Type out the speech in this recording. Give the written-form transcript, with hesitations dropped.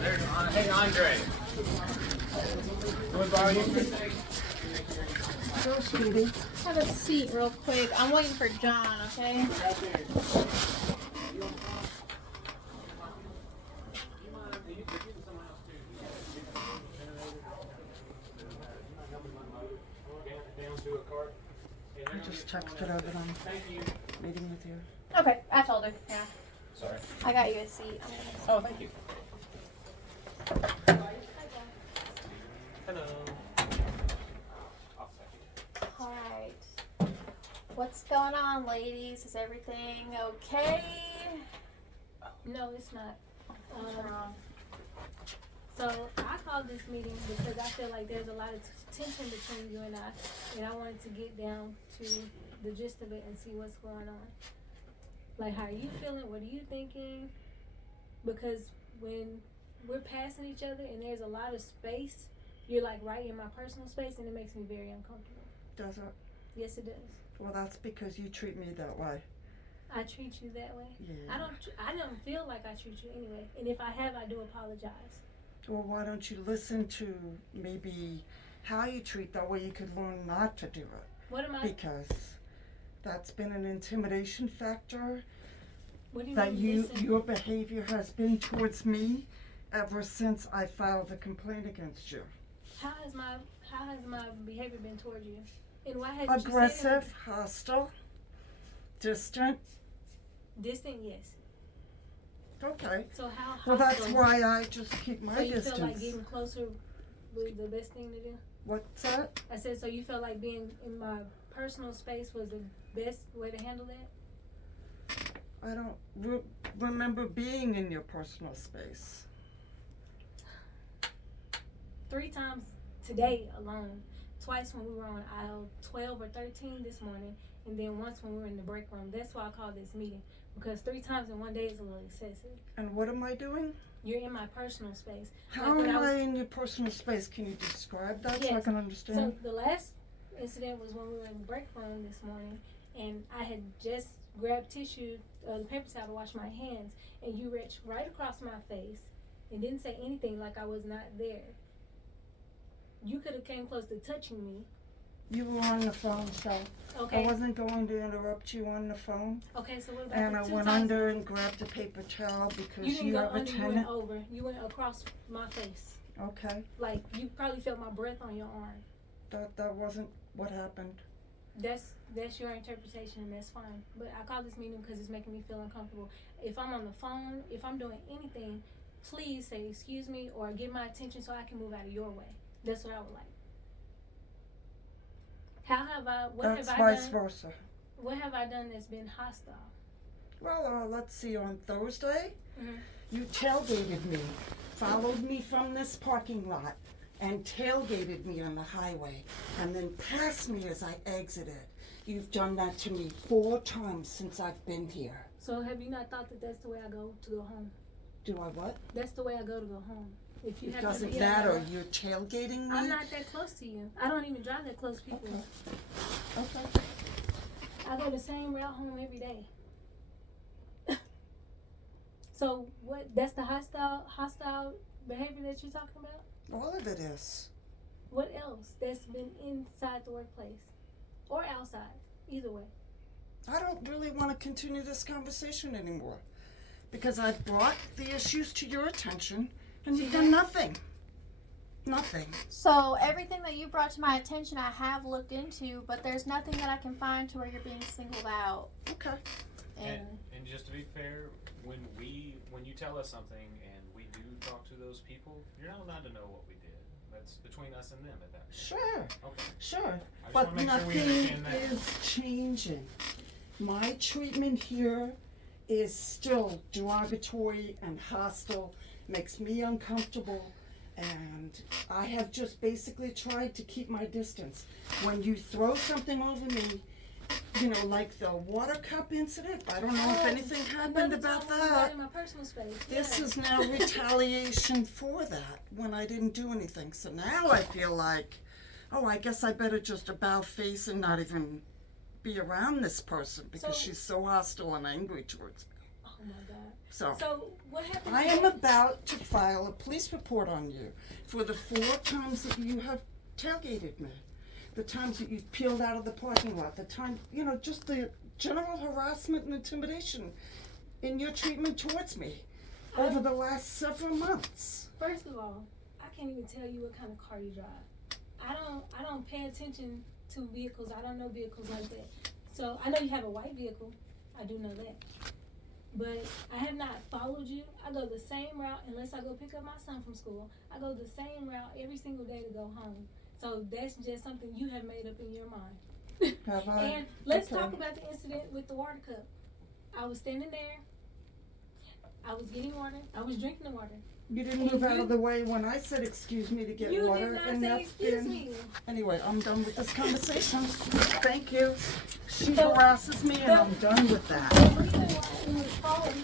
There's, hey, Andre. What about you? Go, sweetie. Have a seat real quick. I'm waiting for John, okay? I just texted her that I'm meeting with you. Okay, I told her. Yeah. Sorry. I got you a seat. Oh, thank you. Hello. Alright. What's going on, ladies? Is everything okay? No, it's not. What's wrong? So I called this meeting because I feel like there's a lot of tension between you and I wanted to get down to the gist of it and see what's going on. Like, how are you feeling? What are you thinking? Because when we're passing each other and there's a lot of space, you're like right in my personal space, and it makes me very uncomfortable. Does it? Yes, it does. Well, that's because you treat me that way. I treat you that way. Yeah. I don't feel like I treat you anyway. And if I have, I do apologize. Well, why don't you listen to maybe how you treat, that way you could learn not to do it. What am I? Because that's been an intimidation factor What do you that mean listen? your behavior has been towards me ever since I filed a complaint against you. How has my behavior been towards you? And why haven't you said Aggressive, hostile, distant. Distant, yes. Okay. So how? Well, that's hostile? why I just keep my So you distance. feel like getting closer was the best thing to do? What's that? I said, so you felt like being in my personal space was the best way to handle that? I don't remember being in your personal space. 3 times today alone. Twice when we were on aisle 12 or 13 this morning, and then once when we were in the break room. That's why I called this meeting, because 3 times in one day is a little excessive. And what am I doing? You're in my personal space. How when am I was- I in your personal space? Can you describe that so I Yes. can So understand? the last incident was when we were in the break room this morning, and I had just grabbed tissue, the paper towel to wash my hands, and you reached right across my face and didn't say anything, like I was not there. You could have came close to touching me. You were on the phone, so Okay. I wasn't going to interrupt you on the phone. Okay, so what about And the I 2 went times? under and grabbed a paper towel You because didn't you go have a under, you went tenant. over. You went across my face. Okay. Like, you probably felt my breath on your arm. That wasn't what happened. That's your interpretation, and that's fine. But I call this meeting because it's making me feel uncomfortable. If I'm on the phone, if I'm doing anything, please say excuse me or give my attention so I can move out of your way. That's what I would like. That's vice versa. What have I done that's been hostile? Well, let's see. On Thursday, Mhm. you tailgated me, followed me from this parking lot, and tailgated me on the highway, and then passed me as I exited. You've done that to me 4 times since I've been here. So have you not thought that that's the way I go to go home? Do I what? That's the way I go to go home. If you It have doesn't to be matter. out there- You're tailgating me. I'm not that close to you. I don't even drive that close to people. Okay. I go the same route home every day. So what? That's the hostile behavior that you're talking about? All of it is. What else that's been inside the workplace or outside? Either way. I don't really want to continue this conversation anymore because I've brought the issues to your attention and you've done nothing. Nothing. So everything that you brought to my attention, I have looked into, but there's nothing that I can find to where you're being singled out. Okay. And just to be fair, when you tell us something and we do talk to those people, you're not allowed to know what we did. That's between us and them at that point. Sure. Okay. Sure. I just But wanna make sure nothing we understand that. is changing. My treatment here is still derogatory and hostile, makes me uncomfortable, and I have just basically tried to keep my distance. When you throw something over me, like the water cup incident, I don't know if anything happened about that. In my personal space. This Yeah. is now retaliation for that when I didn't do anything. So now I feel like, I guess I better just about face and not even be around this person because So- she's so hostile and angry towards me. Oh my God. So, So what happened? I am about to file a police report on you for the 4 times that you have tailgated me. The times that you've peeled out of the parking lot, the time, just the general harassment and intimidation in your treatment towards me over the last several months. First of all, I can't even tell you what kind of car you drive. I don't pay attention to vehicles. I don't know vehicles like that. So I know you have a white vehicle. I do know that. But I have not followed you. I go the same route unless I go pick up my son from school. I go the same route every single day to go home. So that's just something you have made up in your mind. Have I? And let's Okay. talk about the incident with the water cup. I was standing there. I was getting water. I was drinking the water. You didn't move out of the way when I said excuse me to get You water, did not and say that's excuse been. me. Anyway, I'm done with this conversation. Thank you. She So, harasses me, and I'm done with that. The reason why it was called